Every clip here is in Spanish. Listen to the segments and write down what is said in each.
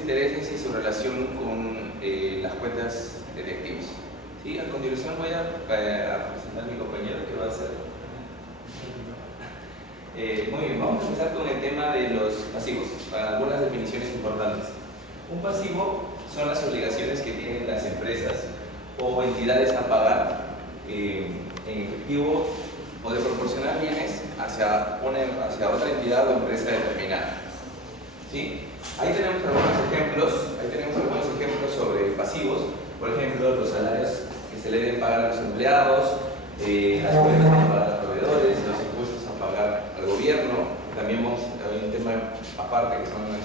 intereses y su relación con las cuentas de activos. ¿Sí? A continuación voy a presentar a mi compañero que va a hacer. Muy bien, vamos a empezar con el tema de los pasivos, algunas definiciones importantes. Un pasivo son las obligaciones que tienen las empresas o entidades a pagar en efectivo o de proporcionar bienes hacia otra entidad o empresa determinada. ¿Sí? Ahí tenemos algunos ejemplos sobre pasivos, por ejemplo, los salarios que se le deben pagar a los empleados, las cuentas a pagar a los proveedores, los impuestos a pagar al gobierno. También hay un tema aparte que son los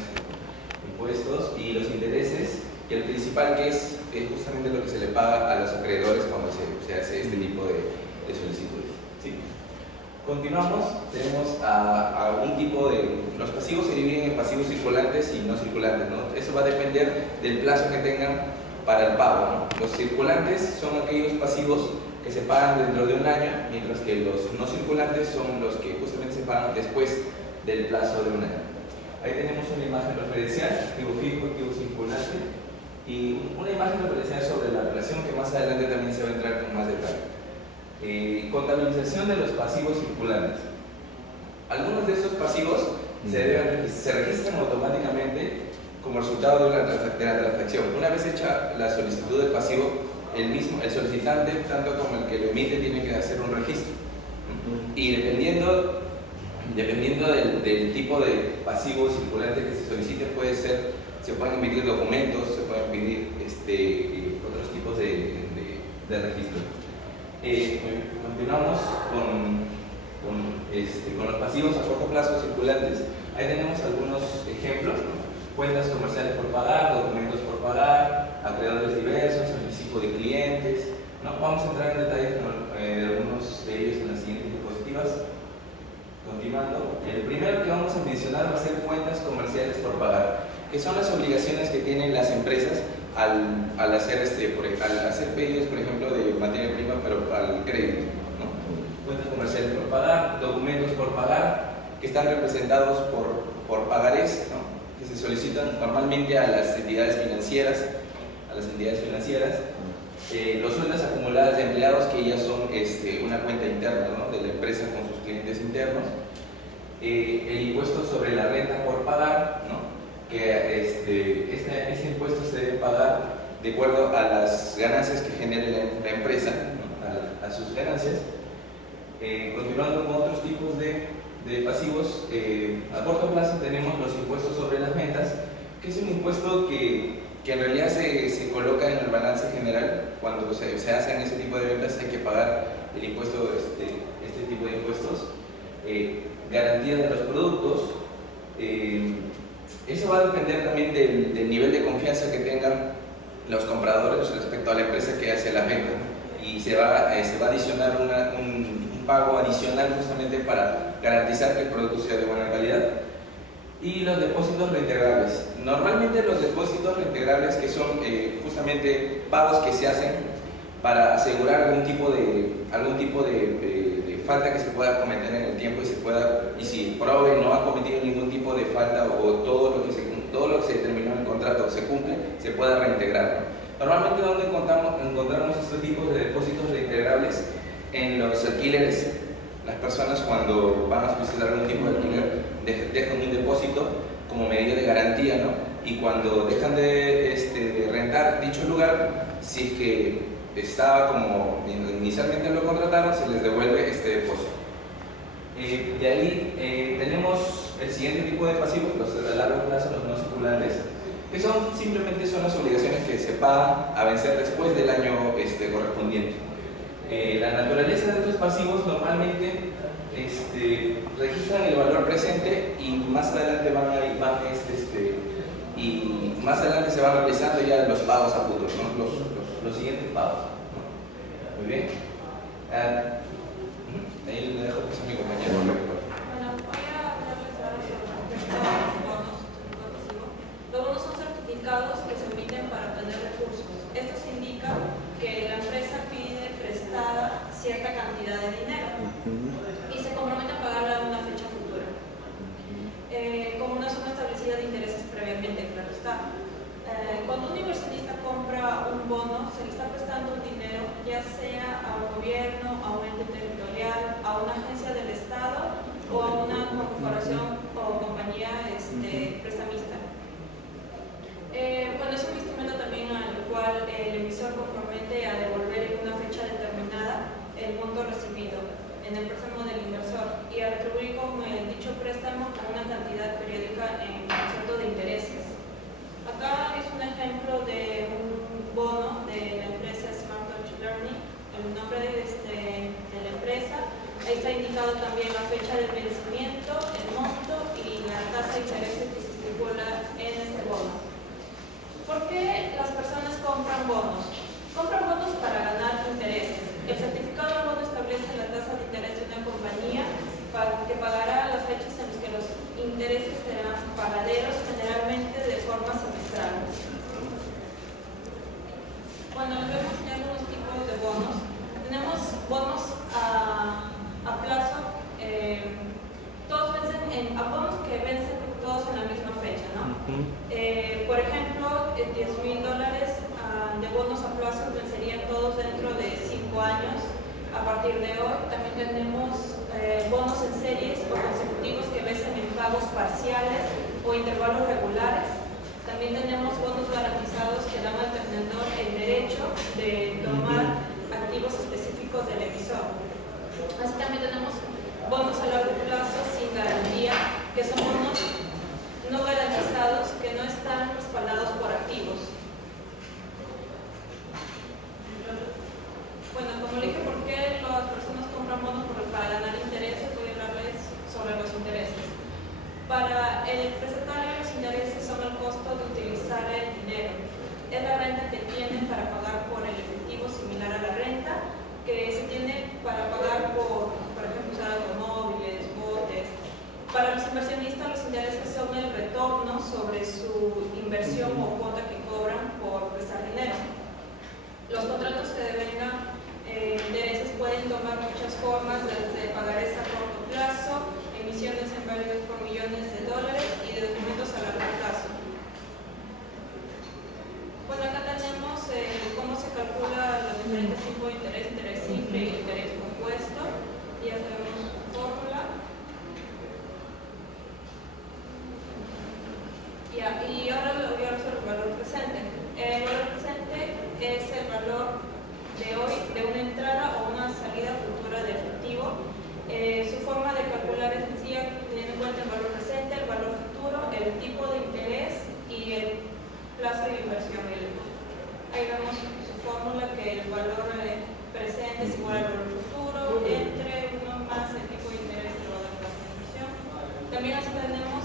impuestos y los intereses, y el principal que es justamente lo que se le paga a los acreedores cuando se hace este tipo de solicitudes. ¿Sí? Continuamos, tenemos a un tipo de... Los pasivos se dividen en pasivos circulantes y no circulantes, ¿no? Eso va a depender del plazo que tengan para el pago, ¿no? Los circulantes son aquellos pasivos que se pagan dentro de un año, mientras que los no circulantes son los que justamente se pagan después del plazo de un año. Ahí tenemos una imagen referencial, activo fijo, activo circulante, y una imagen referencial sobre la relación que más adelante también se va a entrar con más detalle. Contabilización de los pasivos circulantes. Algunos de estos pasivos se registran automáticamente como resultado de la transacción. Una vez hecha la solicitud del pasivo, el solicitante, tanto como el que lo emite, tiene que hacer un registro. Y dependiendo del tipo de pasivo circulante que se solicite, se pueden emitir documentos, se pueden pedir otros tipos de registro. Continuamos con los pasivos a corto plazo circulantes. Ahí tenemos algunos ejemplos, ¿no? Cuentas comerciales por pagar, documentos por pagar, acreedores diversos, anticipo de clientes, ¿no? Vamos a entrar en detalles de algunos de ellos en las siguientes diapositivas. Continuando, el primero que vamos a mencionar va a ser cuentas comerciales por pagar, que son las obligaciones que tienen las empresas al hacer pedidos, por ejemplo, de materia prima, pero al crédito, ¿no? Cuentas comerciales por pagar, documentos por pagar, que están representados por pagarés, ¿no? Que se solicitan normalmente a las entidades financieras, los sueldos acumulados de empleados, que ya son una cuenta interna, ¿no? De la empresa con sus clientes internos, el impuesto sobre la renta por pagar, ¿no? Que ese impuesto se debe pagar de acuerdo a las ganancias que genere la empresa, ¿no? a sus ganancias. Continuando con otros tipos de pasivos, a corto plazo tenemos los impuestos sobre las ventas, que es un impuesto que en realidad se coloca en el balance general. Cuando se hacen ese tipo de ventas hay que pagar el impuesto, este tipo de impuestos. Garantía de los productos. Eso va a depender también del nivel de confianza que tengan los compradores respecto a la empresa que hace la venta, ¿no? Y se va a adicionar un pago adicional justamente para garantizar que el producto sea de buena calidad. Y los depósitos reintegrables. Normalmente los depósitos reintegrables, que son justamente pagos que se hacen para asegurar algún tipo de falta que se pueda cometer en el tiempo y si prove no ha cometido ningún tipo de falta o todo lo que se determinó en el contrato se cumple, se pueda reintegrar, ¿no? Normalmente, ¿dónde encontramos estos tipos de depósitos reintegrables? En los alquileres. Las personas, cuando van a solicitar algún tipo de alquiler, dejan un depósito como medida de garantía, ¿no? Y cuando dejan de rentar dicho lugar, si es que estaba como inicialmente lo contrataron, se les devuelve este depósito. De ahí tenemos el siguiente tipo de pasivos, los a largo plazo, los no circulantes, que simplemente son las obligaciones que se pagan a vencer después del año correspondiente. La naturaleza de estos pasivos normalmente registran el valor presente y más adelante más adelante se van realizando ya los pagos a futuro, ¿no? los siguientes pagos, ¿no? Muy bien. Ahí le dejo pues a mi compañero. Bueno, voy a hablarles ahora sobre los bonos. Los bonos son certificados que se emiten para obtener recursos. Esto indica que la empresa pide prestada cierta cantidad de dinero y se compromete a pagarla a una fecha futura, con una suma establecida de intereses previamente, claro está. el préstamo del inversor y a retribuir con dicho préstamo con una cantidad periódica en concepto de intereses. Acá es un ejemplo de un bono de la empresa Smart Touch Learning, el nombre de la empresa. Ahí está indicado también la fecha de vencimiento, el monto y la tasa de interés que se estipula en este bono. ¿Por qué las personas compran bonos? Compran bonos para ganar intereses. El certificado de bono establece la tasa de interés de una compañía que pagará las fechas en las que los intereses serán pagaderos, generalmente de forma semestral. Bueno, vemos ya algunos tipos de bonos. Tenemos bonos a plazo, todos vencen a bonos que vencen todos en la misma fecha, ¿no? Por ejemplo, $10,000 de bonos a plazo vencerían todos dentro de 5 años a partir de hoy. También tenemos bonos en series o consecutivos que vencen en pagos parciales o intervalos regulares. También tenemos bonos garantizados que dan al tenedor el derecho de tomar activos específicos del emisor. Así también tenemos bonos a largo plazo sin garantía, que son bonos no garantizados que no están respaldados por activos. Bueno, como le dije, ¿por qué las personas compran bonos? Para ganar intereses. Voy a hablarles sobre los intereses. Para el prestatario, los intereses son el costo de utilizar el dinero. Es la renta que tienen para pagar por el efectivo, similar a la renta que se tiene para pagar por ejemplo, usar automóviles, botes. Para los inversionistas, los intereses son el retorno sobre su inversión o cuota que cobran por prestar dinero. Los contratos que devengan intereses pueden tomar muchas formas, desde pagares a corto plazo, emisiones en valores por millones de dólares y de documentos a largo plazo. Bueno, acá tenemos cómo se calcula los diferentes tipos de interés simple y interés compuesto. Ya tenemos su fórmula. Y ahora voy a hablar sobre el valor presente. El valor presente es el valor de hoy de una entrada o una salida futura de efectivo. Su forma de calcular es sencilla, teniendo en cuenta el valor presente, el valor futuro, el tipo de interés y el plazo de inversión. Ahí vemos su fórmula, que el valor presente es igual al valor futuro entre 1 más el tipo de interés y el valor de plazo de inversión. También así tenemos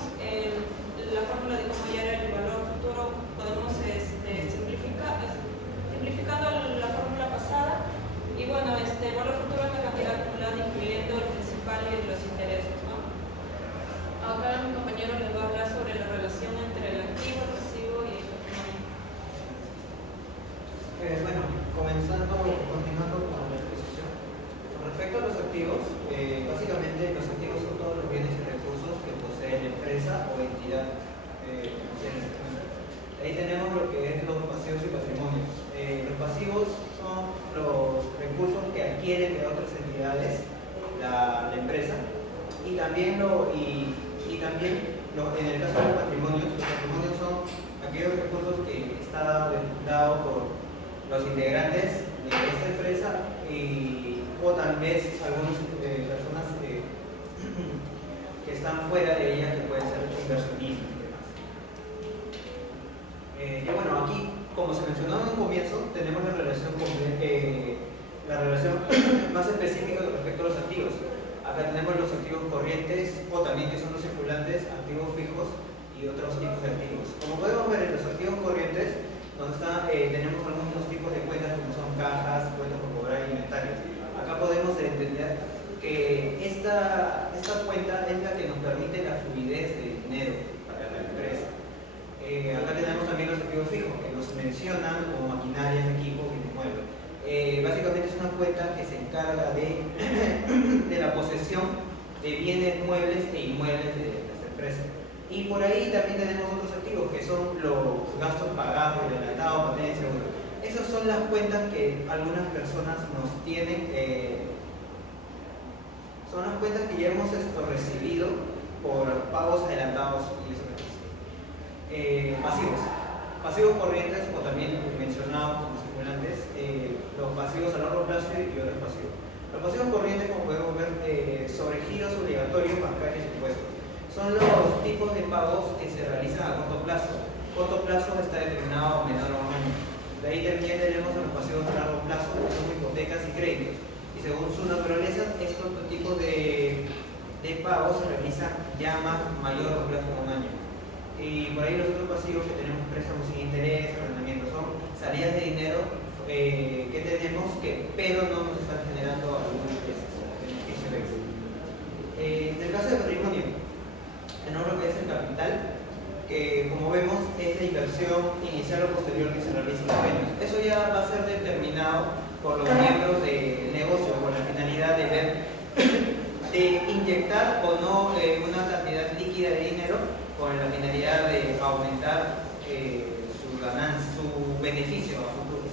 la fórmula de cómo hallar el valor futuro. Podemos simplificando la fórmula pasada. Y bueno, el valor futuro es la cantidad acumulada incluyendo el principal y los intereses, ¿no? Ahora mi compañero les va a hablar sobre la relación entre el activo, el pasivo y el patrimonio. Bueno, continuando con la exposición. Con respecto a los activos, básicamente los activos son todos los bienes y recursos que posee la empresa o entidad financiera. Ahí tenemos lo que es los pasivos y patrimonios. Los pasivos son los recursos que adquieren de otras entidades la empresa, y también en el caso de los patrimonios son aquellos recursos que está dado por los integrantes de esta empresa o tal vez algunas personas que están fuera de ella, que pueden ser inversionistas y demás. Y bueno, aquí, como se mencionó en un comienzo, tenemos la relación más específica con respecto a los activos. Acá tenemos los activos corrientes, o también que son los circulantes, activos fijos y otros tipos de activos. Como podemos ver en los activos corrientes, tenemos algunos tipos de cuentas como son cajas, cuentas por cobrar y inventarios. Acá podemos entender que esta cuenta es la que nos permite la fluidez de dinero para la empresa. Acá tenemos también los activos fijos, que nos mencionan como maquinarias, equipos y inmuebles. Básicamente es una cuenta que se encarga de la posesión de bienes muebles e inmuebles de las empresas. Y por ahí también tenemos otros activos que son los gastos pagados, el adelantado, patente y seguro. Esas son las cuentas que algunas personas nos tienen, son las cuentas que ya hemos recibido por pagos adelantados y eso. Pasivos corrientes, o también mencionados como circulantes, los pasivos a largo plazo y otros pasivos. Los pasivos corrientes, como podemos ver, sobre giros obligatorios, bancarios y impuestos. Son los tipos de pagos que se realizan a corto plazo. Corto plazo está determinado menor a un año. De ahí también tenemos a los pasivos a largo plazo, que son hipotecas y créditos. Y según su naturaleza, estos tipos de pagos se realizan ya mayor plazo de un año. Y por ahí los otros pasivos que tenemos, préstamos sin interés, arrendamientos, son salidas de dinero que tenemos, pero no nos están generando algún beneficio extra. En el caso de patrimonio, tenemos lo que es el capital, que como vemos es la inversión inicial o posterior que se realiza en los bienes. Eso ya va a ser determinado por los miembros del negocio con la finalidad de ver, de inyectar o no una cantidad líquida de dinero con la finalidad de aumentar su ganancia, su beneficio a futuro.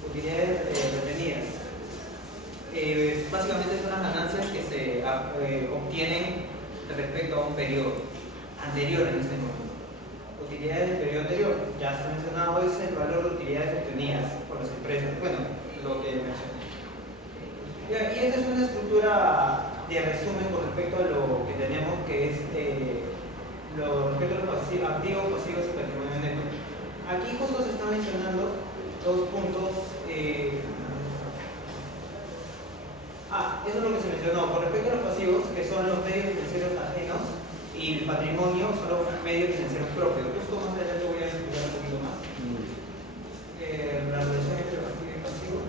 Utilidades retenidas. Básicamente son las ganancias que se obtienen respecto a un periodo anterior en este momento. Utilidades del periodo anterior, ya está mencionado, es el valor de utilidades obtenidas por las empresas. Bueno, lo que mencioné. Y esta es una estructura de resumen con respecto a lo que tenemos, que es respecto a los activos, pasivos y patrimonio neto. Aquí justo se están mencionando dos puntos. Eso es lo que se mencionó. Con respecto a los pasivos, que son los medios financieros ajenos, y el patrimonio son los medios financieros propios. Justo más adelante voy a explicar un poquito más. La relación entre activo y pasivo.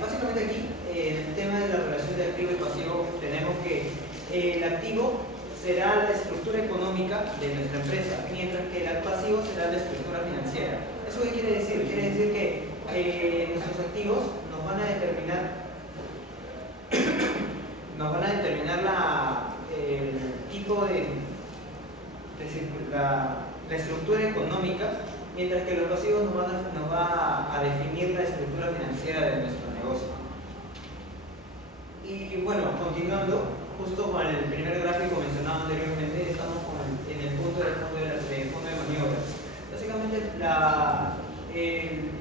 Básicamente aquí, en el tema de la relación de activo y pasivo, tenemos que el activo será la estructura económica de nuestra empresa, mientras que el pasivo será la estructura financiera. ¿Eso qué quiere decir? Quiere decir que nuestros activos nos van a determinar el tipo la estructura económica, mientras que los pasivos nos va a definir la estructura financiera de nuestro negocio. Y bueno, continuando, justo con el primer gráfico mencionado anteriormente, estamos en el punto del fondo de maniobra. Básicamente, el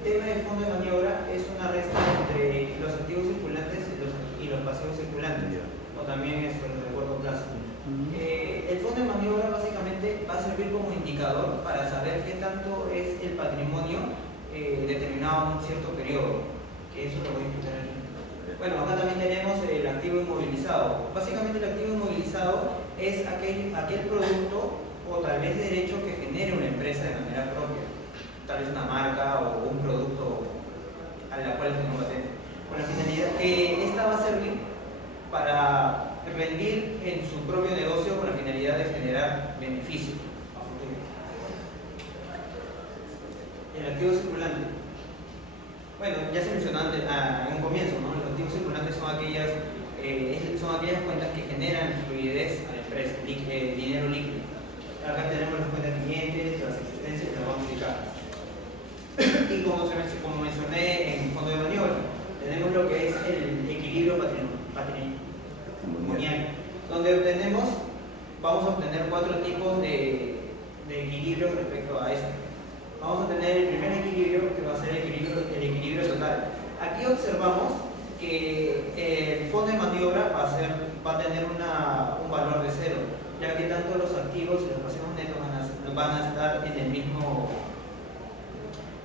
tema del fondo de maniobra es una resta entre los activos circulantes y los pasivos circulantes, o también los de corto plazo. El fondo de maniobra básicamente va a servir como indicador para saber qué tanto es el patrimonio determinado en un cierto periodo, que eso lo voy a explicar aquí. Bueno, acá también tenemos el activo inmovilizado. Básicamente el activo inmovilizado es aquel producto o tal vez derecho que genere una empresa de manera propia, tal vez una marca o un producto a la cual tenemos patente, con la finalidad que esta va a servir para rendir en su propio negocio con la finalidad de generar beneficio a futuro. El activo circulante. Bueno, ya se mencionó antes, en un comienzo, ¿no? Los activos circulantes son aquellas cuentas que generan liquidez a la empresa, dinero líquido. Acá tenemos las cuentas clientes, las existencias y las vamos a indicar. Y como mencioné en fondo de maniobra, tenemos lo que es el equilibrio patrimonial, donde vamos a obtener 4 tipos de equilibrio respecto a esto. Vamos a tener el primer equilibrio, que va a ser el equilibrio total. Aquí observamos que el fondo de maniobra va a tener un valor de 0, ya que tanto los activos y los pasivos netos van a estar en el mismo,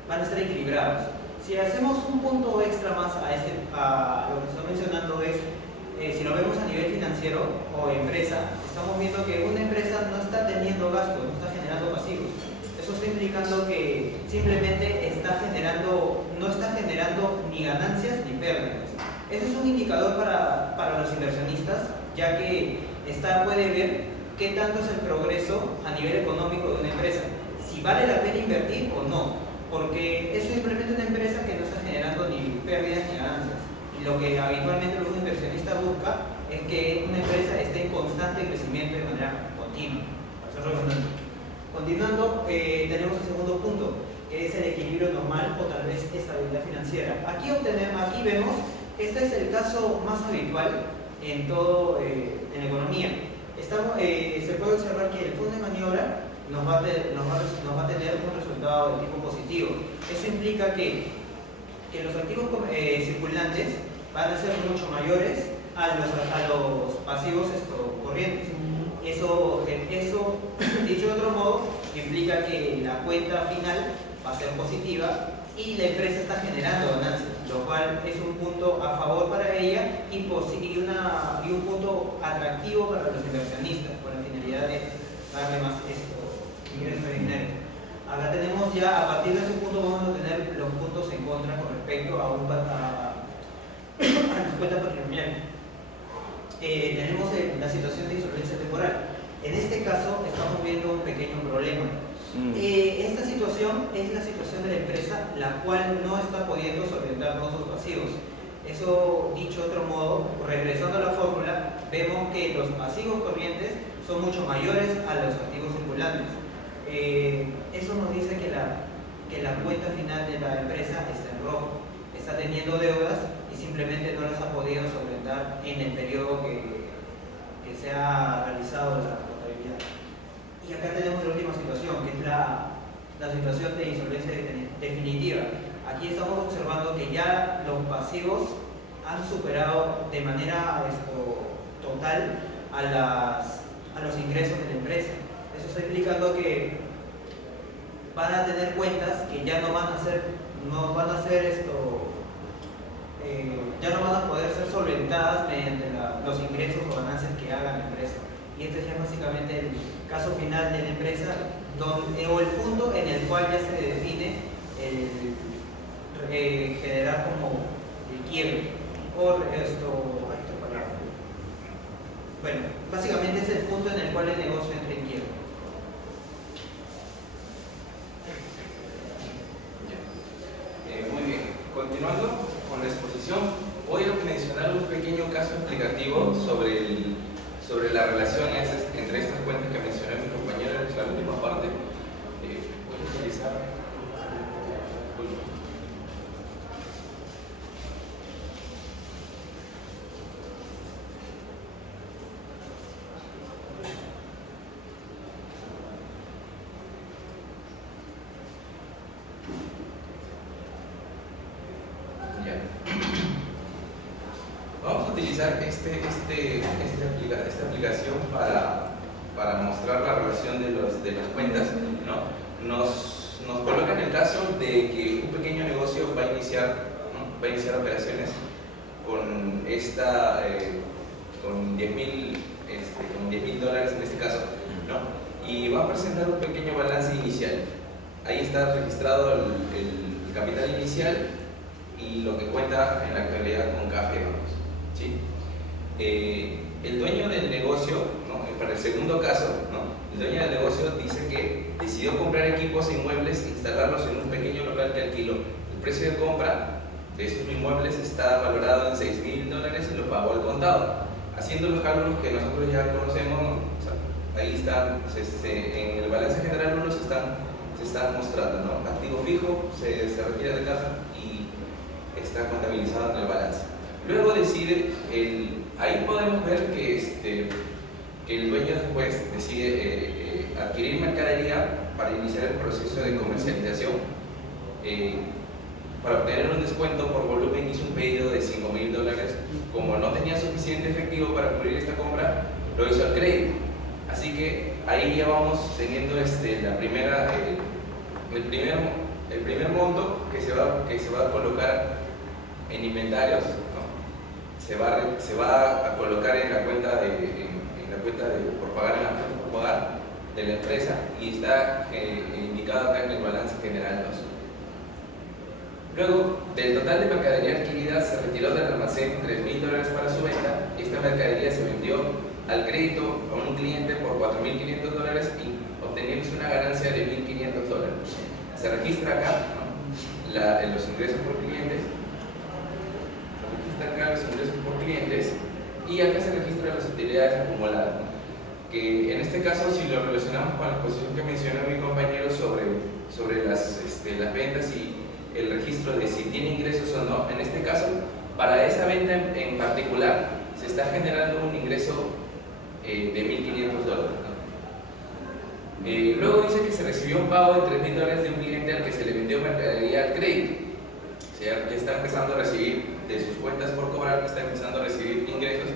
van a estar equilibrados. Si hacemos un punto extra más a lo que estoy mencionando es, si lo vemos a nivel financiero o empresa, estamos viendo que una empresa no está teniendo gastos, no está generando pasivos. Eso está implicando que simplemente no está generando ni ganancias ni pérdidas. Ese es un indicador para los inversionistas, ya que puede ver qué tanto es el progreso a nivel económico de una empresa, si vale la pena invertir o no, porque es simplemente una empresa que no está generando ni pérdidas ni ganancias. Y lo que habitualmente un inversionista busca es que una empresa esté en constante crecimiento de manera continua. Continuando, tenemos el segundo punto, que es el equilibrio normal o tal vez estabilidad financiera. Aquí vemos, este es el caso más habitual en la economía. Se puede observar que el fondo de maniobra nos va a tener un resultado de tipo positivo. Eso implica que los activos circulantes van a ser mucho mayores a los pasivos corrientes. Eso, dicho de otro modo, implica que la cuenta final va a ser positiva y la empresa está generando ganancias, lo cual es un punto a favor para ella y un punto atractivo para los inversionistas, con la finalidad de darle más ingresos de dinero. Acá tenemos ya, a partir de ese punto vamos a tener los puntos en contra con respecto a las cuentas patrimoniales. Tenemos la situación de insolvencia temporal. En este caso estamos viendo un pequeño problema. Esta situación es la situación de la empresa, la cual no está pudiendo solventar todos sus pasivos. Eso, dicho de otro modo, regresando a la fórmula, vemos que los pasivos corrientes son mucho mayores a los activos circulantes. Eso nos dice que la cuenta final de la empresa está en rojo, está teniendo deudas y simplemente no las ha podido solventar en el periodo que se ha realizado la contabilidad. Y acá tenemos la última situación, que es la situación de insolvencia definitiva. Aquí estamos observando que ya los pasivos han superado de manera total a los ingresos de la empresa. Eso está implicando que van a tener cuentas que ya no van a poder ser solventadas mediante los ingresos o ganancias que haga la empresa. Y este ya es básicamente el caso final de la empresa, o el punto en el cual ya se define generar como el quiebre. Bueno, básicamente es el punto en el cual el negocio entra en quiebra. Muy bien, continuando con la exposición, voy a mencionar un pequeño caso explicativo sobre las relaciones entre estas cuentas que mencioné mi compañero en la última parte. Voy a utilizar esta aplicación para mostrar la relación de las cuentas, ¿no? Nos coloca en el caso de que un pequeño negocio va a iniciar operaciones con con 10.000 dólares en este caso, ¿no? Y va a presentar un pequeño balance inicial. Ahí está registrado el capital inicial y lo que cuenta en la actualidad con caja, ¿sí? El dueño del negocio, ¿no? Para el segundo caso, ¿no? El dueño del negocio dice que decidió comprar equipos e inmuebles e instalarlos en un pequeño local que alquiló. El precio de compra de estos inmuebles está valorado en $6.000 y lo pagó al contado. Haciendo los cálculos que nosotros ya conocemos, ¿no? O sea, ahí están, en el balance general se están mostrando, ¿no? Activo fijo, se retira de caja y está contabilizado en el balance. Luego decide, ahí podemos ver que el dueño después decide adquirir mercadería para iniciar el proceso de comercialización. Para obtener un descuento por volumen hizo un pedido de $5.000. Como no tenía suficiente efectivo para cubrir esta compra, lo hizo al crédito. Así que ahí ya vamos teniendo el primer monto que se va a colocar en inventarios, ¿no? Se va a colocar en la cuenta por pagar de la empresa y está indicado acá en el balance general 2. Luego, del total de mercadería adquirida se retiró del almacén $3.000 para su venta y esta mercadería se vendió al crédito a un cliente por $4.500 y obteniendo una ganancia de $1.500. Se registra acá, ¿no? Los ingresos por clientes. Acá los ingresos por clientes y acá se registran las utilidades acumuladas, ¿no? Que en este caso, si lo relacionamos con la exposición que mencionó mi compañero sobre las ventas y el registro de si tiene ingresos o no, en este caso, para esa venta en particular se está generando un ingreso de $1.500, ¿no? Luego dice que se recibió un pago de $3.000 de un cliente al que se le vendió mercadería al crédito. O sea, ya está empezando a recibir de sus cuentas por cobrar, está empezando a recibir ingresos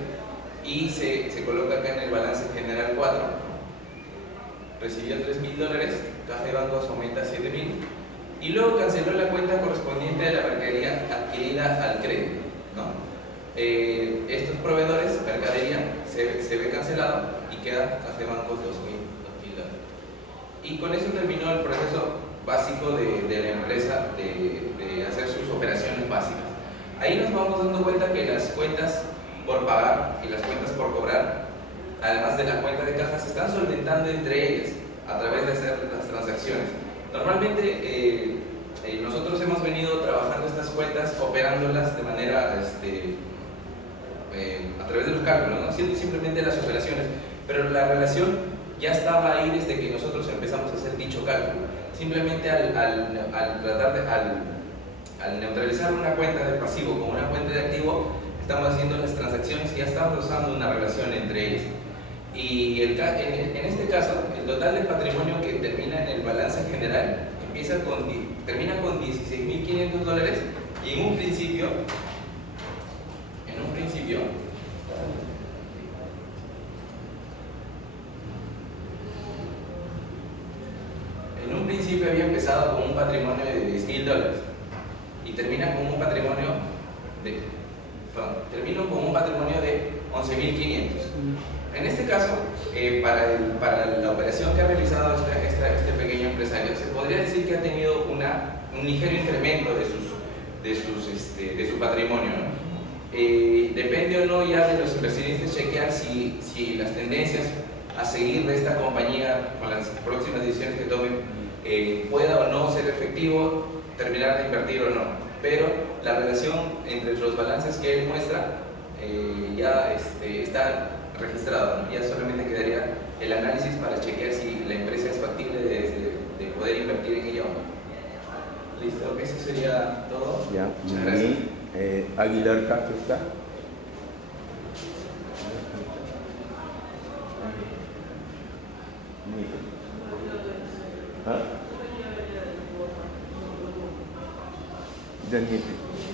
y se coloca acá en el balance general 4. Recibió $3.000, caja de bancos aumenta a 7.000 y luego canceló la cuenta correspondiente a la mercadería adquirida al crédito, ¿no? Estos proveedores, mercadería, se ve cancelado y queda caja de bancos $2.000. Y con eso terminó el proceso básico de la empresa de hacer sus operaciones básicas. Ahí nos vamos dando cuenta que las cuentas por pagar y las cuentas por cobrar, además de la cuenta de caja, se están solventando entre ellas a través de hacer las transacciones. Normalmente nosotros hemos venido trabajando estas cuentas, operándolas de manera a través de los cálculos, ¿no? Haciendo simplemente las operaciones, pero la relación ya estaba ahí desde que nosotros empezamos a hacer dicho cálculo. Simplemente al neutralizar una cuenta de pasivo con una cuenta de activo, estamos haciendo las transacciones y ya estamos usando una relación entre ellas. Y en este caso, el total de patrimonio que termina en el balance general termina con $16.500 y en un principio había empezado con un patrimonio de $10.000 y termina con un patrimonio de $11.500. En este caso, para la operación que ha realizado este pequeño empresario, se podría decir que ha tenido un ligero incremento de su patrimonio, ¿no? Depende o no ya de los inversionistas chequear si las tendencias a seguir de esta compañía con las próximas decisiones que tomen pueda o no ser efectivo, terminar de invertir o no. Pero la relación entre los balances que él muestra ya está registrado, ¿no? Ya solamente quedaría el análisis para chequear si la empresa es factible de poder invertir en ella o no. Listo, eso sería todo. Ya, muchas gracias. Aguilar Castro está. ¿Ah? Daniel,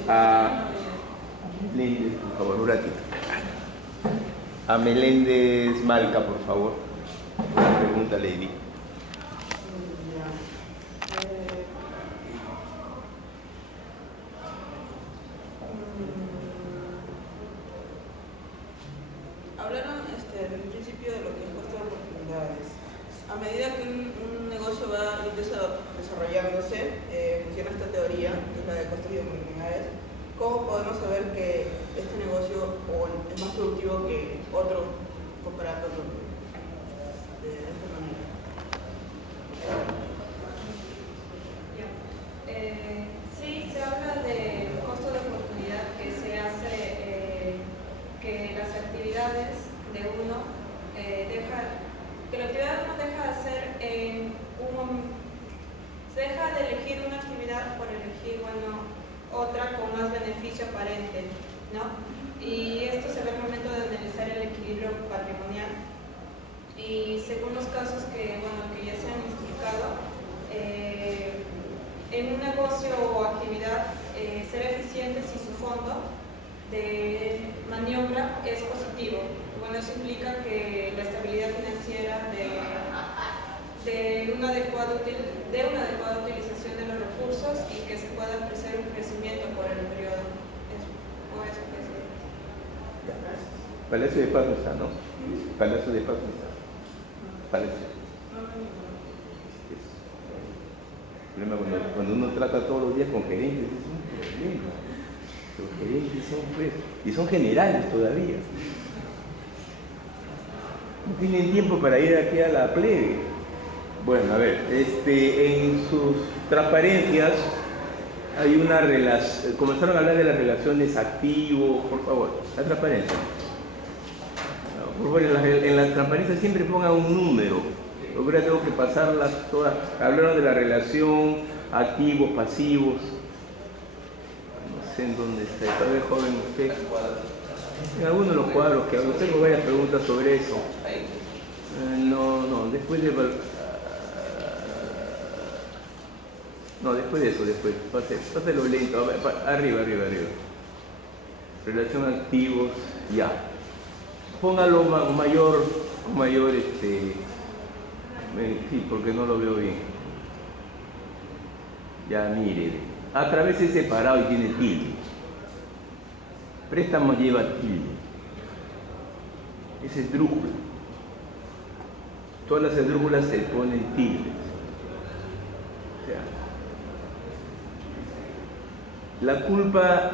a Meléndez, por favor, un ratito. A Meléndez Malca, por favor. Una pregunta, Lady. Hablaron en un principio de lo que es costo de oportunidades. A medida que un negocio va desarrollándose, funciona esta teoría, que es la de costos de oportunidades. ¿Cómo podemos saber que este negocio es más productivo que otro comparándolo de esta manera? Sí, se habla de costo de oportunidad que se hace que las actividades de uno que la actividad no deja de hacer se deja de elegir una actividad por elegir otra con más beneficio aparente, ¿no? Y esto se ve al momento de analizar el equilibrio patrimonial. Y según los casos que ya se han explicado, en un negocio o actividad ser eficiente si su fondo de maniobra es positivo. Bueno, eso implica que la estabilidad financiera de una adecuada utilización de los recursos y que se pueda apreciar un crecimiento por el periodo. Por eso que sí. Palacio de Paz no está, ¿no? Palacio de Paz no está. Palacio. Cuando uno trata todos los días con gerentes, es un problema. Los gerentes son generales todavía. No tienen tiempo para ir aquí a la plebe. Bueno, a ver, en sus transparencias hay una relación, comenzaron a hablar de las relaciones activos, por favor, la transparencia. Por favor, en las transparencias siempre pongan un número. Ahora tengo que pasarlas todas. Hablaron de la relación activos, pasivos. No sé en dónde está. Tal vez joven usted. En algunos de los cuadros que hablo. Tengo varias preguntas sobre eso. No, después de... No, después de eso, después. Páselo lento. Arriba. Relación activos, ya. Póngalo mayor, sí, porque no lo veo bien. Ya, mire. A través es separado y tiene tilde. Préstamo lleva tilde. Es esdrújula. Todas las esdrújulas se ponen tildes. O sea, la culpa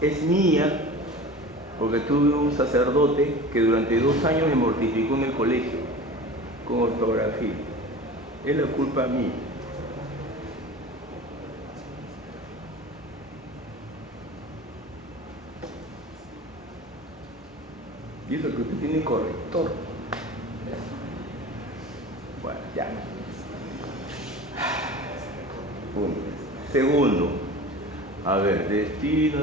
es mía porque tuve un sacerdote que durante 2 años me mortificó en el colegio con ortografía. Es la culpa mía. Y eso que usted tiene corrector. Bueno, ya. Segundo, a ver, destino.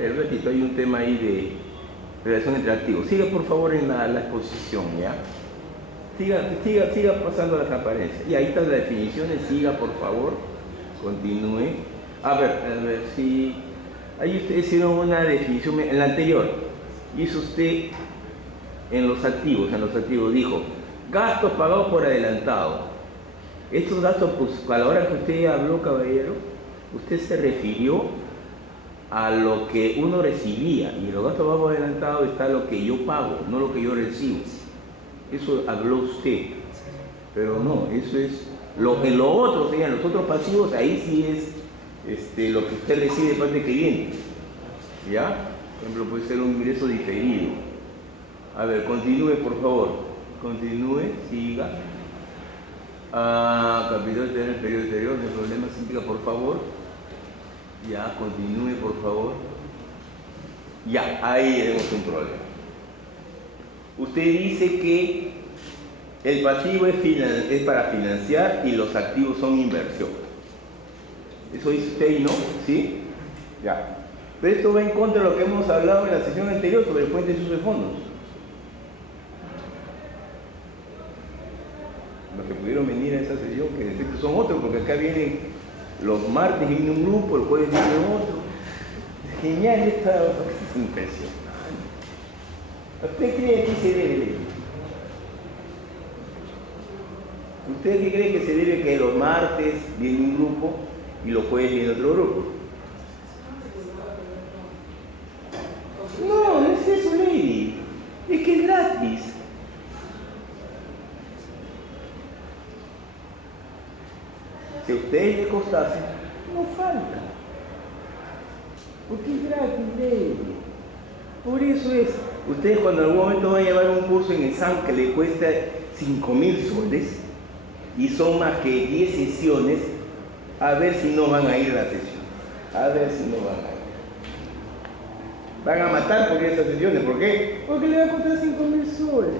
El ratito hay un tema ahí de relación entre activos. Siga por favor en la exposición, ¿ya? Siga pasando la transparencia. Y ahí están las definiciones, siga por favor, continúe. A ver si. Ahí ustedes hicieron una definición en la anterior. Hizo usted en los activos dijo gastos pagados por adelantado. Estos gastos, pues a la hora que usted habló, caballero, usted se refirió a lo que uno recibía, y en los gastos pagados por adelantado está lo que yo pago, no lo que yo recibo. Eso habló usted, pero no, eso es en lo otro, señor, los otros pasivos, ahí sí es lo que usted recibe de parte que viene, ¿ya? Por ejemplo, puede ser un ingreso diferido. A ver, continúe, por favor. Continúe, siga. Capital en el periodo anterior, no hay problema, síntega, por favor. Ya, continúe, por favor. Ya, ahí tenemos un problema. Usted dice que el pasivo es para financiar y los activos son inversión. Eso dice usted ahí, ¿no? ¿Sí? Ya. Pero esto va en contra de lo que hemos hablado en la sesión anterior sobre fuentes y uso de fondos. Los que pudieron venir a esa sesión, que de efecto son otros, porque acá vienen los martes viene un grupo, el jueves viene otro. Es genial, esta es impresionante. ¿Usted cree que se debe? ¿Usted qué cree que se debe que los martes viene un grupo y los jueves viene otro grupo? No, no es eso, Lady. Es que es gratis. Si a ustedes les costase, no falta. Porque es gratis, Lady. Por eso es. Ustedes cuando en algún momento van a llevar un curso en el SAM que le cuesta 5.000 soles y son más que 10 sesiones, a ver si no van a ir a la sesión. A ver si no van a ir. Van a matar por esas sesiones. ¿Por qué? Porque le va a costar 5.000 soles.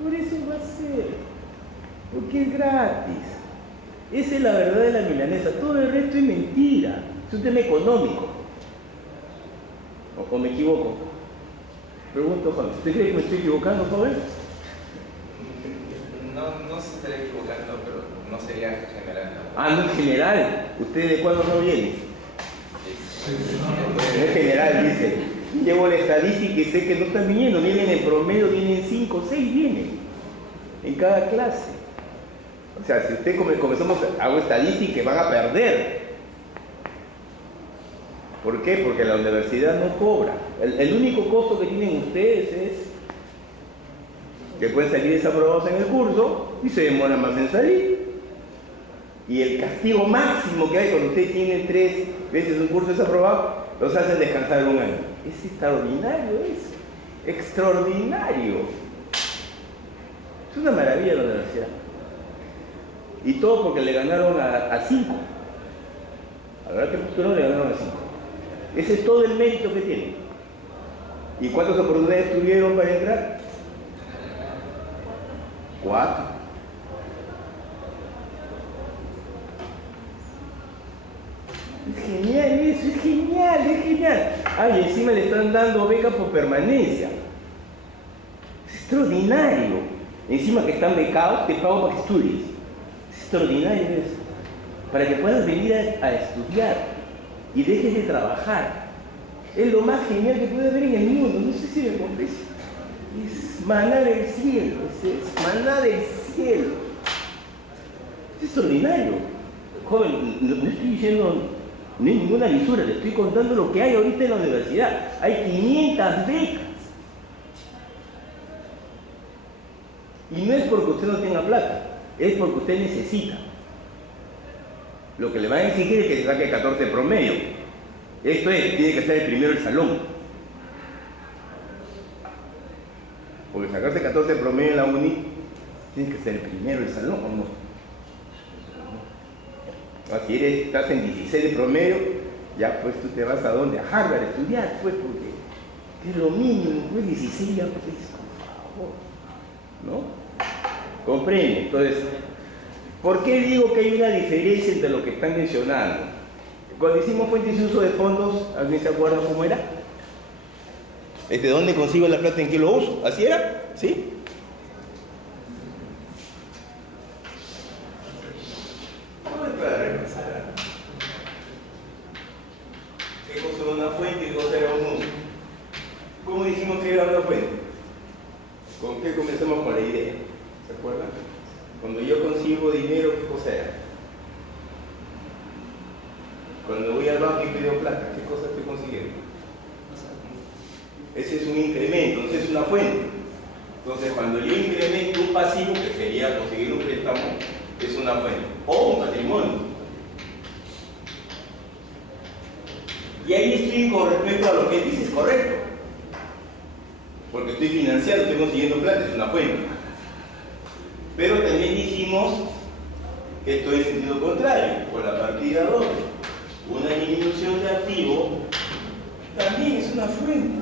Por eso va a ser. Porque es gratis. Esa es la verdad de la milanesa. Todo el resto es mentira. Es un tema económico. ¿O me equivoco? Pregunto, Juan. ¿Usted cree que me estoy equivocando, joven? No se estaría equivocando, pero no sería general. No es general. ¿Usted de cuándo no viene? No es general, dice. Llevo la estadística y sé que no están viniendo, vienen en promedio, vienen 5 o 6, vienen en cada clase. O sea, si usted comenzamos, hago estadística, van a perder. ¿Por qué? Porque la universidad no cobra. El único costo que tienen ustedes es que pueden salir desaprobados en el curso y se demoran más en salir. Y el castigo máximo que hay cuando ustedes tienen 3 veces un curso desaprobado, los hacen descansar 1 año. Es extraordinario eso. Extraordinario. Es una maravilla la universidad. Y todo porque le ganaron a 5. A la verdad que postularon le ganaron a 5. Ese es todo el mérito que tienen. ¿Y cuántas oportunidades tuvieron para entrar? 4. Es genial eso, es genial, es genial. Y encima le están dando beca por permanencia. Es extraordinario. Encima que están becados, te pago para que estudies. Es extraordinario eso. Para que puedas venir a estudiar y dejes de trabajar. Es lo más genial que puede haber en el mundo. No sé si me comprendes. Es maná del cielo. Es maná del cielo. Es extraordinario. Joven, no estoy diciendo no hay ninguna lisura, le estoy contando lo que hay ahorita en la universidad. Hay 500 becas. Y no es porque usted no tenga plata, es porque usted necesita. Lo que le van a exigir es que se saque 14 promedio. Esto es, tiene que ser el primero del salón. Porque sacarse 14 promedio en la uni, tiene que ser el primero del salón, ¿o no? Si estás en 16 de promedio, ya pues tú te vas a dónde, a Harvard a estudiar, pues, porque es lo mínimo, pues 16 ya, pues, por favor, ¿no? Comprende. Entonces, ¿por qué digo que hay una diferencia entre lo que están mencionando? Cuando hicimos fuentes de uso de fondos, ¿alguien se acuerda cómo era? ¿De dónde consigo la plata, en qué lo uso? ¿Así era? ¿Sí? Para repasar. ¿Qué cosa era una fuente y qué cosa era un uso? ¿Cómo dijimos que era una fuente? ¿Con qué comenzamos con la idea? ¿Se acuerdan? Cuando yo consigo dinero, ¿qué cosa era? Cuando voy al banco y pido plata, ¿qué cosa estoy consiguiendo? Ese es un incremento, entonces es una fuente. Entonces, cuando yo incremento un pasivo, que sería conseguir un préstamo, es una fuente o un patrimonio. Y ahí estoy con respecto a lo que dices, correcto, porque estoy financiando, estoy consiguiendo plata, es una fuente. Pero también dijimos que esto es en sentido contrario, por la partida 2, una disminución de activo también es una fuente.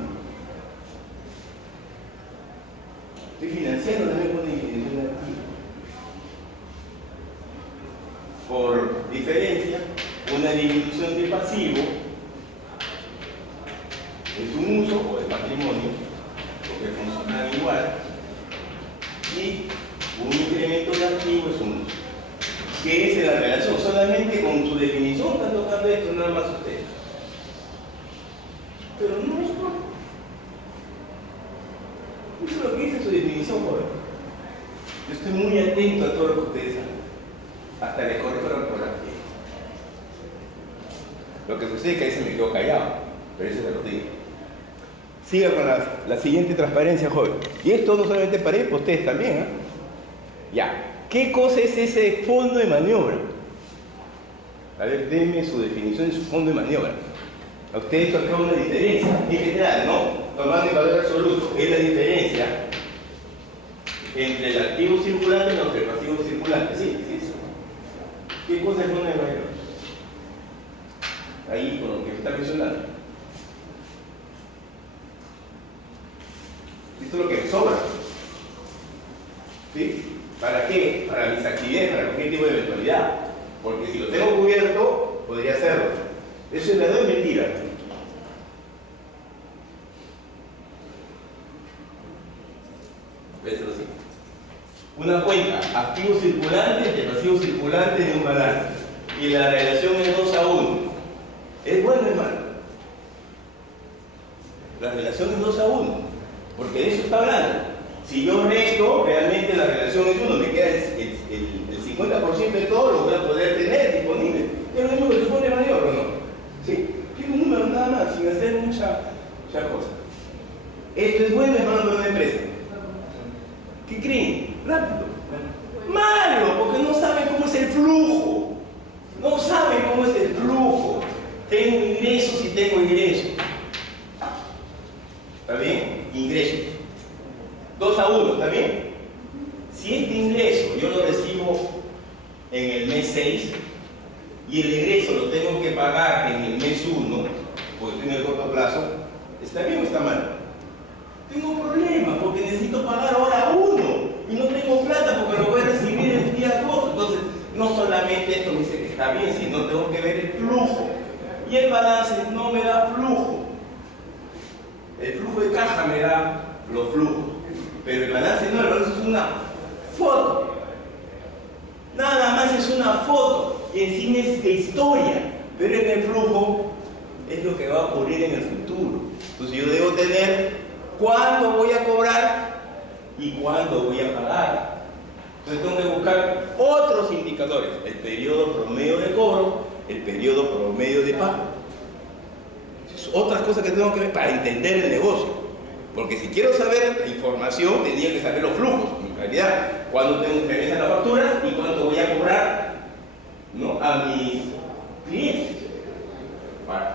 Estoy financiando también con una disminución de activo. Por diferencia, una disminución de pasivo es un uso o de patrimonio, porque funcionan igual, y un incremento de activo es un uso. ¿Qué es la relación? Solamente con su definición están tocando esto, nada más ustedes. Pero no es todo. Eso es lo que dice su definición, joven. Yo estoy muy atento a todo lo que ustedes saben. Hasta les corrijo la ortografía. Lo que sucede es que ahí se me quedó callado, pero eso se lo digo. Siga con la siguiente transparencia, joven. Y esto no solamente para él, para ustedes también, ¿eh? Ya. ¿Qué cosa es ese fondo de maniobra? A ver, denme su definición de su fondo de maniobra. A ustedes esto acá una diferencia. En general, ¿no? Tomando en valor absoluto, es la diferencia entre el activo circulante y el pasivo circulante. Sí, sí, sí. ¿Qué cosa es fondo de maniobra? Ahí con lo que me está mencionando. Esto es lo que me sobra. ¿Sí? ¿Para qué? Para mis actividades, para cualquier tipo de eventualidad. Porque si lo tengo cubierto, podría hacerlo. Eso es verdad o mentira. Véselo así. Una cuenta, activo circulante y pasivo circulante de un balance. Y la relación es 2:1. ¿Es bueno o es malo? La relación es 2:1. Porque de eso está hablando. Si yo resto, realmente la relación es 1, me queda el 50% de todo, lo voy a poder tener disponible. Es lo mismo que supone maniobra, ¿no? Sí, tiene un número nada más, sin hacer mucha cosa. Esto es bueno, es malo para una empresa. ¿Qué creen? Rápido. Malo, porque no saben cómo es el flujo. No saben cómo es el flujo. Tengo ingresos y tengo ingresos. ¿Está bien? Ingresos. 2:1, ¿está bien? Si este ingreso yo lo recibo en el mes 6 y el egreso lo tengo que pagar en el mes 1, porque estoy en el corto plazo, ¿está bien o está mal? Tengo problemas porque necesito pagar ahora 1 y no tengo plata porque lo voy a recibir el día 2. Entonces, no solamente esto me dice que está bien, sino tengo que ver el flujo. Y el balance no me da flujo. El flujo de caja me da los flujos. Pero el balance no, el balance es una foto. Nada más es una foto. Y encima es de historia. Pero en el flujo es lo que va a ocurrir en el futuro. Entonces yo debo tener cuándo voy a cobrar y cuándo voy a pagar. Entonces tengo que buscar otros indicadores, el periodo promedio de cobro, el periodo promedio de pago. Otras cosas que tengo que ver para entender el negocio. Porque si quiero saber la información, tendría que saber los flujos, en realidad, cuándo tengo que realizar las facturas y cuánto voy a cobrar, ¿no?, a mis clientes.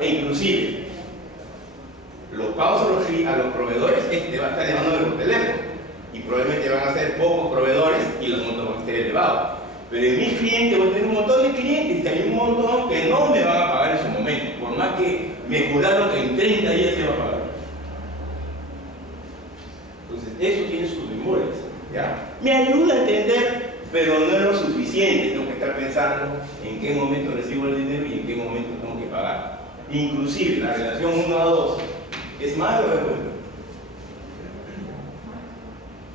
E inclusive, los pagos a los proveedores te va a estar llamando por teléfono y probablemente van a ser pocos proveedores y los montos van a estar elevados. Pero en mis clientes voy a tener un montón de clientes y hay un montón que no me van a pagar en su momento, por más que me juraron que en 30 días se va a pagar. Entonces, eso tiene sus memorias, ¿ya? Me ayuda a entender, pero no es lo suficiente. Tengo que estar pensando en qué momento recibo el dinero y en qué momento tengo que pagar. Inclusive, la relación 1 a 2, ¿es malo o es bueno?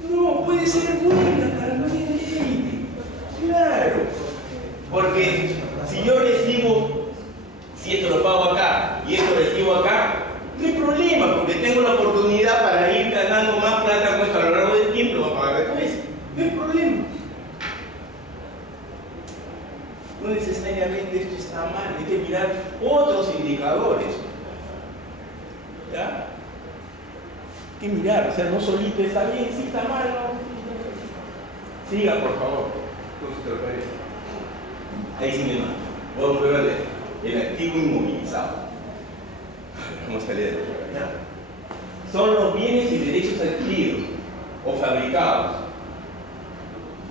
No, puede ser buena también. Claro, porque si yo recibo, si esto lo pago acá y esto recibo acá, no hay problema, porque tengo la oportunidad para ir ganando más plata con esto a lo largo del tiempo, lo voy a pagar después. No hay problema. No necesariamente esto está mal, hay que mirar otros indicadores. ¿Ya? Hay que mirar, o sea, no solito está bien, sí está mal, no. Siga, por favor. Ahí sí me mata. Vamos a ver el activo inmovilizado. Vamos a leer. Son los bienes y derechos adquiridos o fabricados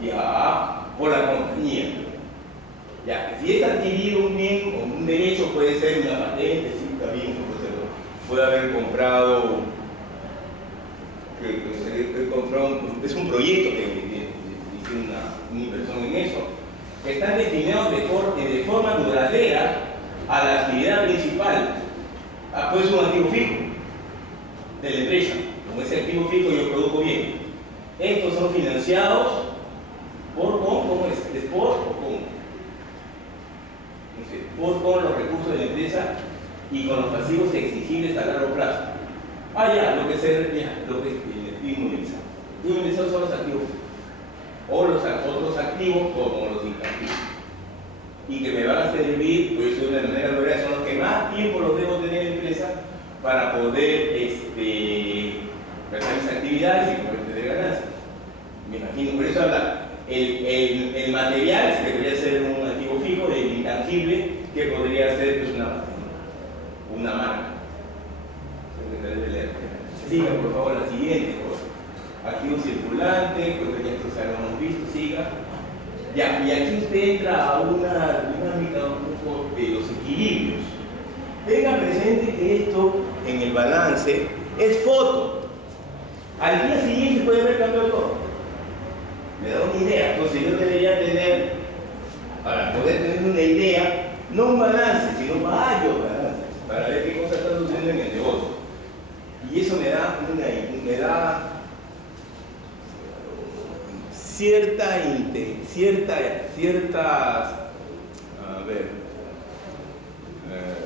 ya por la compañía. Ya, si es adquirido un bien o un derecho, puede ser una patente, sí, está bien, puede haber comprado, es un proyecto que una inversión en eso, que están destinados de forma duradera a la actividad principal. Puede ser un activo fijo de la empresa. Como ese activo fijo yo produzco bien. Estos son financiados ¿cómo es? ¿Por o con? No sé, con los recursos de la empresa y con los pasivos exigibles a largo plazo. Lo que es inmovilizado. Inmovilizados son los activos fijos. O los otros activos como los intangibles, y que me van a servir, pues de una manera gloriosa, son los que más tiempo los debo tener en la empresa para poder realizar mis actividades y poder tener ganancias. Me imagino, por eso habla el material, que debería ser un activo fijo, el intangible, que podría ser pues, una marca. Siga, por favor, la siguiente. Activo circulante, creo que ya esto se lo hemos visto, siga. Ya, y aquí usted entra a una dinámica un poco de los equilibrios. Tenga presente que esto en el balance es foto. Al día siguiente puede haber cambiado todo. Me da una idea. Entonces yo debería tener, para poder tener una idea, no un balance, sino varios balances, para ver qué cosas están sucediendo en el negocio. Y eso me da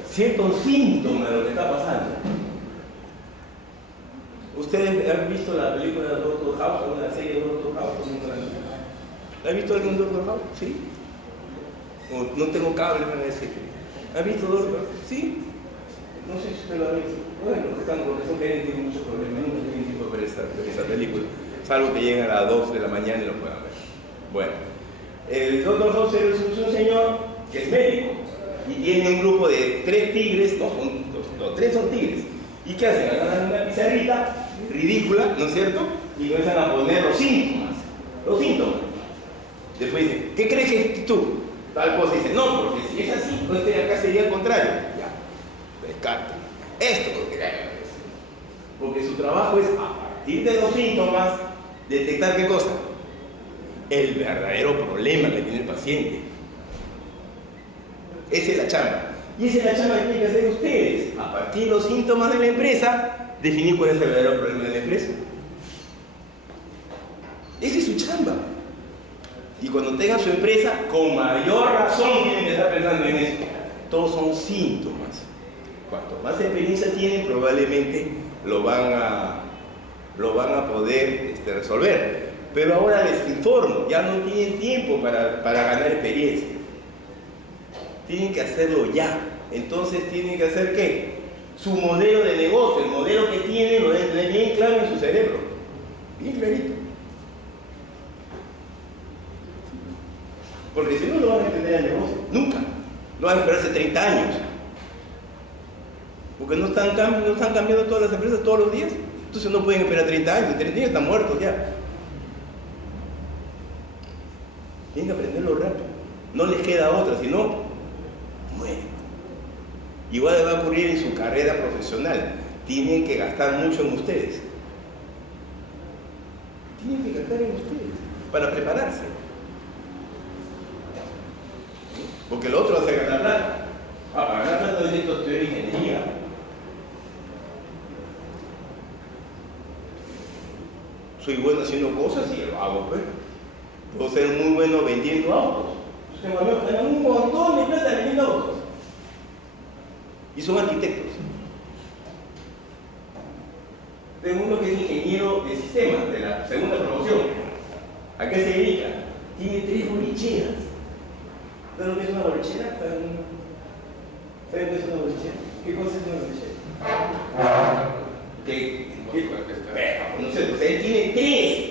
ciertos síntomas de lo que está pasando. ¿Ustedes han visto la película de Dr. House o la serie de Dr. House? ¿La ha visto alguien Dr. House? ¿Sí? No tengo cable, me van a decir. ¿Ha visto Dr. House? ¿Sí? No sé si usted lo ha visto. Bueno, porque son que tienen muchos problemas, nunca tienen tiempo de ver esa película. Salvo que lleguen a las 2 de la mañana y lo puedan ver. Bueno, el Dr. House es un señor que es médico y tiene un grupo de 3 tigres, los 3 son tigres. ¿Y qué hacen? Agarran una pizarrita ridícula, ¿no es cierto? Y comienzan a poner los síntomas. Después dicen, ¿qué crees que es tú? Tal cosa. Dice, no, porque si es así, pues este de acá sería el contrario. Ya, descarta. Esto, porque su trabajo es, a partir de los síntomas, detectar qué cosa. El verdadero problema que tiene el paciente. Esa es la chamba. Y esa es la chamba que tienen que hacer ustedes. A partir de los síntomas de la empresa, definir cuál es el verdadero problema de la empresa. Esa es su chamba. Y cuando tengan su empresa, con mayor razón tienen que estar pensando en eso. Todos son síntomas. Cuanto más experiencia tienen, probablemente lo van a poder resolver. Pero ahora les informo, ya no tienen tiempo para ganar experiencia. Tienen que hacerlo ya. Entonces tienen que hacer ¿qué? Su modelo de negocio, el modelo que tienen, lo deben tener bien claro en su cerebro. Bien clarito. Porque si no, lo van a entender el negocio. Nunca. No van a esperarse 30 años. Porque no están cambiando todas las empresas todos los días. Entonces no pueden esperar 30 años. En 30 años están muertos ya. Tienen que aprenderlo rápido. No les queda otra, si no, mueren. Igual va a ocurrir en su carrera profesional. Tienen que gastar mucho en ustedes. Tienen que gastar en ustedes para prepararse. Porque el otro hace ganar plata. Para ganar plata necesito estudiar ingeniería. Soy bueno haciendo cosas y lo hago, pues. Puedo ser muy bueno vendiendo autos. Tengo amigos que ganan un montón de plata vendiendo autos. Y son arquitectos. Tengo uno que es ingeniero de sistemas, de la segunda promoción. ¿A qué se dedica? Tiene 3 bolicheras. ¿Saben lo que es una bolichera? ¿Saben qué es una bolichera? ¿Qué cosa es una bolichera? No sé, pues él tiene 3.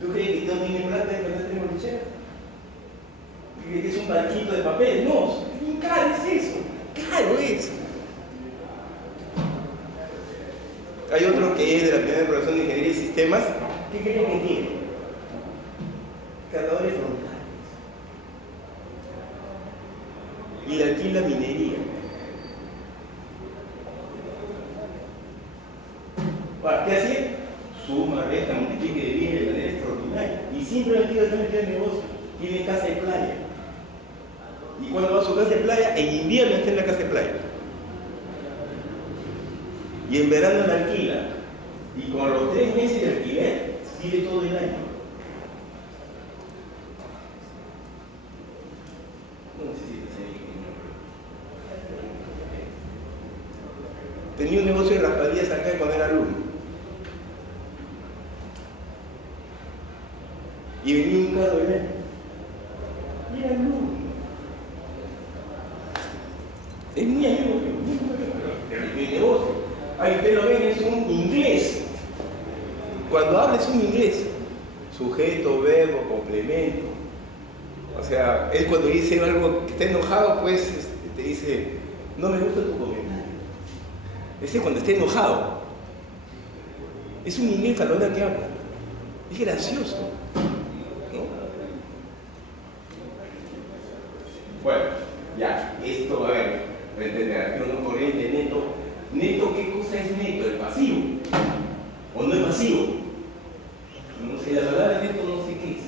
¿Tú crees que no tiene plata de vender 3 bolicheras? ¿Crees que es un barquito de papel? No, bien caro es eso. Caro es. Hay otro que es de la primera profesión de Ingeniería y Sistemas. ¿Qué creen que tiene? Cargadores frontales. Y le alquila minería. Ahora, ¿qué hace? Suma, resta, multiplique, divide de manera extraordinaria. Y siempre le tira también el negocio. Tiene casa de playa. Y cuando va a su casa de playa, en invierno está en la casa de playa. Y en verano la alquila. Y con los 3 meses de alquiler, vive todo el año. No necesita ser ingeniero. Tenía un negocio de raspadillas acá cuando era alumno. Y venía un carro de él. Y era alumno. Es muy amigo mi negocio. Ahí usted lo ven, es un inglés. Cuando habla es un inglés. Sujeto, verbo, complemento. O sea, él cuando dice algo que está enojado, pues te dice, no me gusta tu comentario. Ese cuando está enojado. Es un inglés a la hora que habla. Es gracioso. ¿No? Bueno, ya, esto, a ver, para entender, aquí uno corriente neto. ¿Neto qué cosa es neto? ¿El pasivo? ¿O no es pasivo? No sé, la palabra neto no sé qué es.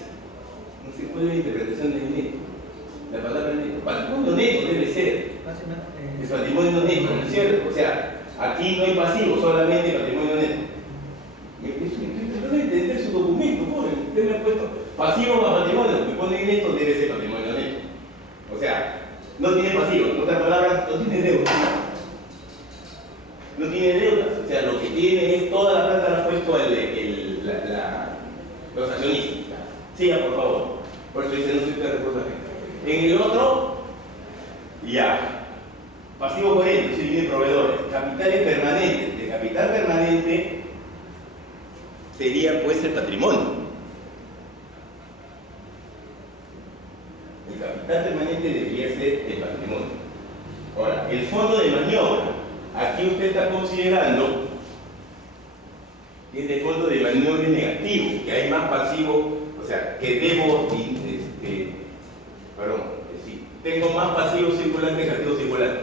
No sé cuál es la interpretación del neto. La palabra neto. Patrimonio neto debe ser. Es patrimonio neto, ¿no es cierto? O sea, aquí no hay pasivo, solamente patrimonio neto. Tratando de entender su documento, pobre. Usted me ha puesto pasivo más patrimonio. Me pone neto, debe ser patrimonio neto. O sea, no tiene pasivo, en otras palabras, no tiene deuda. No tiene deudas, o sea, lo que tiene es toda la plata la ha puesto los accionistas. Siga, por favor. Por eso dice, no soy usted reportaje. En el otro, ya. Pasivo corriente, si tiene proveedores. Capitales permanentes. De capital permanente sería pues el patrimonio. El capital permanente debería ser el patrimonio. Ahora, el fondo de maniobra. Aquí usted está considerando que es de fondo de maniobra negativo, que hay más pasivo, o sea, que debo, tengo más pasivo circulante que activo circulante.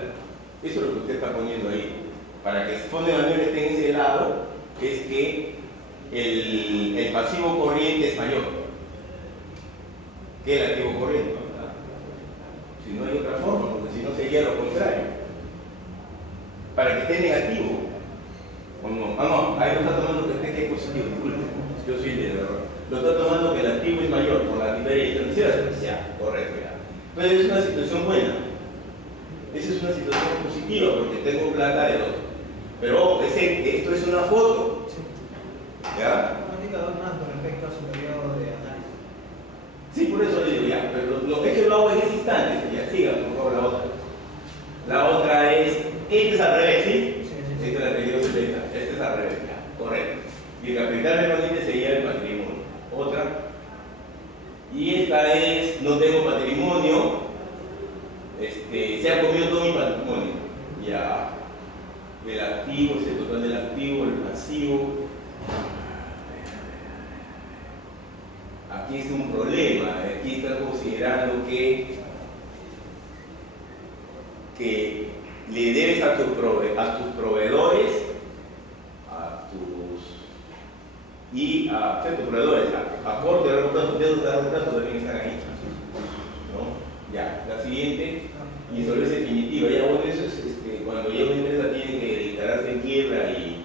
Eso es lo que usted está poniendo ahí. Para que el fondo de maniobra esté en ese lado, es que el pasivo corriente es mayor que el activo corriente. Si no hay otra forma, porque si no sería lo contrario. Para que esté negativo. ¿O no? No, ahí lo está tomando que esté positivo, disculpe. Yo soy de error. Lo está tomando que el activo es mayor por la diferencia. Correcto, ya. Entonces es una situación buena. Esa es una situación positiva. positiva porque tengo plata del otro. Pero ojo, esto es una foto. ¿Ya? Un indicador más con respecto a su periodo de análisis. Sí, por eso le digo ya, pero lo que lo hago en ese instante, ya siga por favor la otra. La otra es, este es al revés, ¿sí? Sí. Esta es la que yo 70, este es al revés, ya, correcto. Y el capital permanente sería el patrimonio. Otra. Y esta es, no tengo patrimonio, se ha comido todo mi patrimonio. Ya. El activo, el total del activo, el pasivo. Aquí es un problema, aquí está considerando que le debes a tus proveedores, a corto y a largo plazo, deudas a largo plazo también están ahí. ¿No? Ya, la siguiente, insolvencia definitiva. Ya bueno, eso es cuando ya una empresa tiene que declararse en quiebra y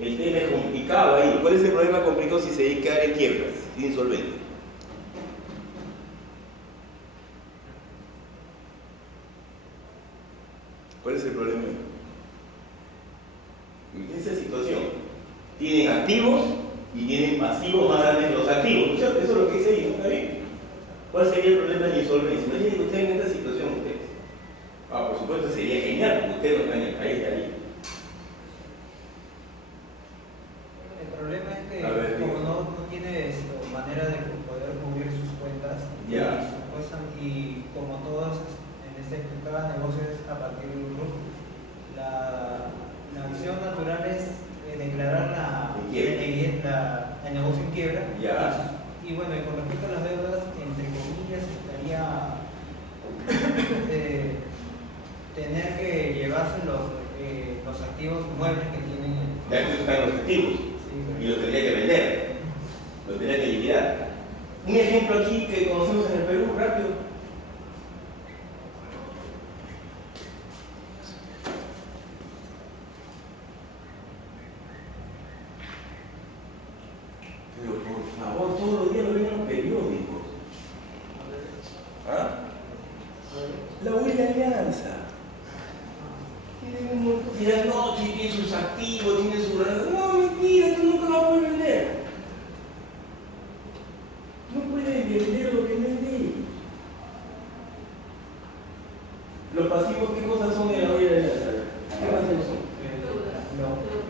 el tema es complicado ahí. ¿Cuál es el problema complicado si se declara en quiebra, insolvente? ¿Cuál es el problema? En esa situación, tienen activos y tienen pasivos más grandes que los activos, ¿no es cierto? Eso es lo que dice ahí, ¿no está bien? ¿Cuál sería el problema de la insolvencia? Imaginen que ustedes en esta situación, ustedes. Por supuesto sería genial, porque ustedes no están en el país de ahí. El problema es que, ver, como no tiene manera de poder cubrir sus cuentas, ya. y como todos, cada negocio es a partir de un grupo, la acción natural es declarar el negocio en quiebra. Ya. Y bueno, y con respecto a las deudas, entre comillas, estaría tener que llevarse los activos muebles que tienen. Ya que están los activos, Sí, y los tendría que vender, los tendría que liquidar. Un ejemplo aquí que conocemos en el Perú, rápido. Pero por favor, todos los días lo ven en los periódicos. ¿Ah? La Huila Alianza. Tienen un montón. Dirán, no, tiene sus activos, tiene su. No, mentira, tú nunca lo puedes vender. No pueden vender lo que no es de ellos. Los pasivos, ¿qué cosas son en la Huila Alianza? ¿Qué pasivos son?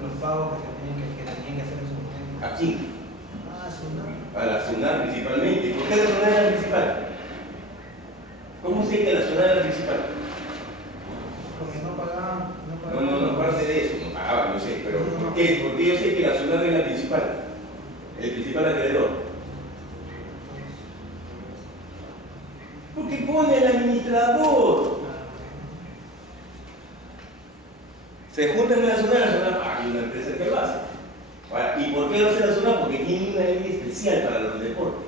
Los pagos que tenían que hacer en su momento. ¿A quién? SUNAT. A la SUNAT principalmente. ¿Por qué la SUNAT es la principal? ¿Cómo sé que la SUNAT es la principal? Porque no pagaban. No, aparte de eso, no pagaban, no sé, pero ¿por qué? Porque yo sé que la SUNAT es la principal, el principal acreedor. Porque pone el administrador. Se juntan en la SUNAT, hay una empresa que lo hace. Ahora, ¿y por qué lo hace la SUNAT? Porque tiene una ley especial para los deportes.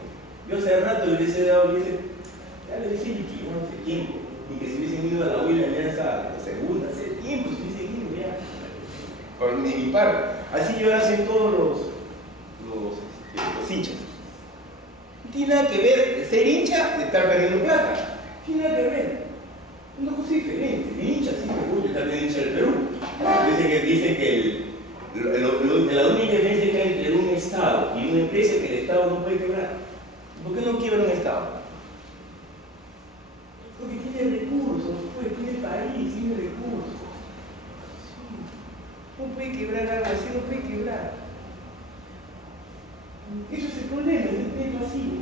Yo hace rato le hubiese dado, ya le decía que bueno, hace tiempo, y que se hubiesen ido a la Huila Alianza segunda, hace tiempo se hubiesen ido ya. Por mi parte. Así yo hacen todos los hinchas. No tiene nada que ver ser hincha de estar perdiendo plata. No tiene nada que ver. Una cosa diferente. El hincha sí me gusta estar de hincha del Perú. Dicen que la única diferencia que hay entre un Estado y una empresa es que el Estado no puede quebrar. ¿Por qué no quiebra un Estado? Porque tiene recursos, pues, tiene país, tiene recursos. Sí. No puede quebrar algo así, no puede quebrar. Eso es el problema, es el pasivo.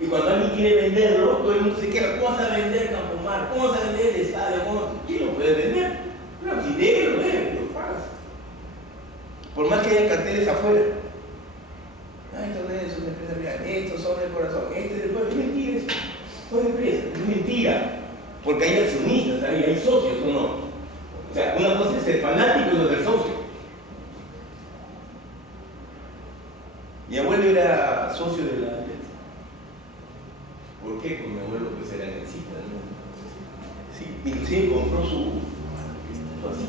Y cuando alguien quiere venderlo, todo el mundo se queja, ¿cómo vas a vender Campomar? ¿Cómo vas a vender el estadio? ¿Quién lo puede vender? Pero si debe, lo pagas. Por más que haya carteles afuera. Esto es una empresa real, estos son del corazón, este es del pueblo. Es mentira eso. Son empresas, es mentira. Porque hay accionistas, hay socios o no. O sea, una cosa es ser fanático y otra ser socio. Mi abuelo era socio de la empresa. ¿Por qué? Porque mi abuelo pues era necesita, ¿no? Sí, inclusive compró su así.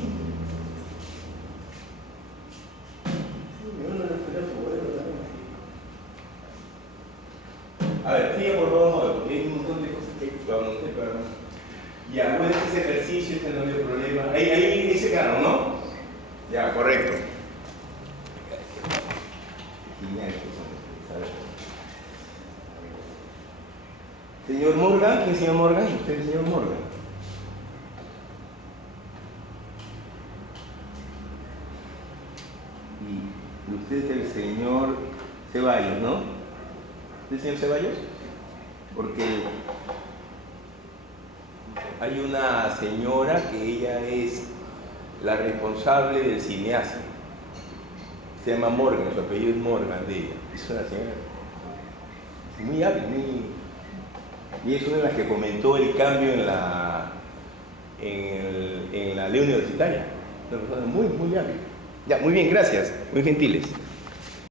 Mi abuelo era su abuelo también. A ver, sigue por favor, porque hay un montón de cosas que vamos a hacer. Ya, bueno, ese ejercicio, este no había problema. Ahí se quedaron, ¿no? Ya, correcto. Genial, señor Morgan, ¿quién es señor Morgan? Usted es el señor Morgan. Y usted es el señor Ceballos, ¿no? ¿Usted es el señor Ceballos? Porque hay una señora que ella es la responsable del cineasta. Se llama Morgan, su apellido es Morgan de ella. Es una señora muy hábil, y es una de las que comentó el cambio en la ley universitaria. Una persona muy hábil. Ya, muy bien, gracias. Muy gentiles.